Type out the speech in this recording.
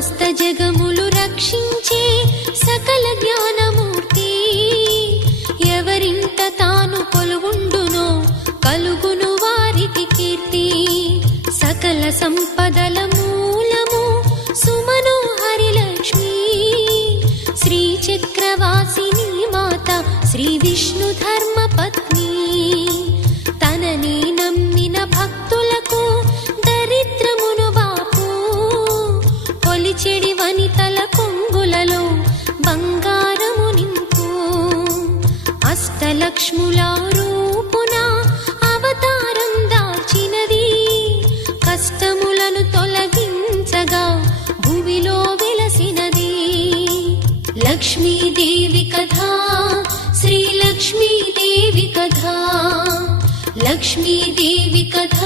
సమస్త జగములు రక్షించే సకల జ్ఞానమూర్తి, ఎవరింట తాను కొలువుండునో కలుగును వారికి కీర్తి. సకల సంపదల మూలము సుమనోహరి లక్ష్మి, శ్రీ చక్రవాసిని మాత శ్రీ విష్ణు ధర్మ పత్ని. తనని నమ్మిన భక్తులకు దరిద్రమును బాపు, కొలిచెడి వనితల కొంగులలో బంగారము నింపు. అష్టలక్ష్ముల రూపున అవతారం దాల్చినది, కష్టములను తొలగించగా భూమిలో వెలసినది. లక్ష్మీదేవి కథ, శ్రీ లక్ష్మీదేవి కథ, లక్ష్మీదేవి కథ,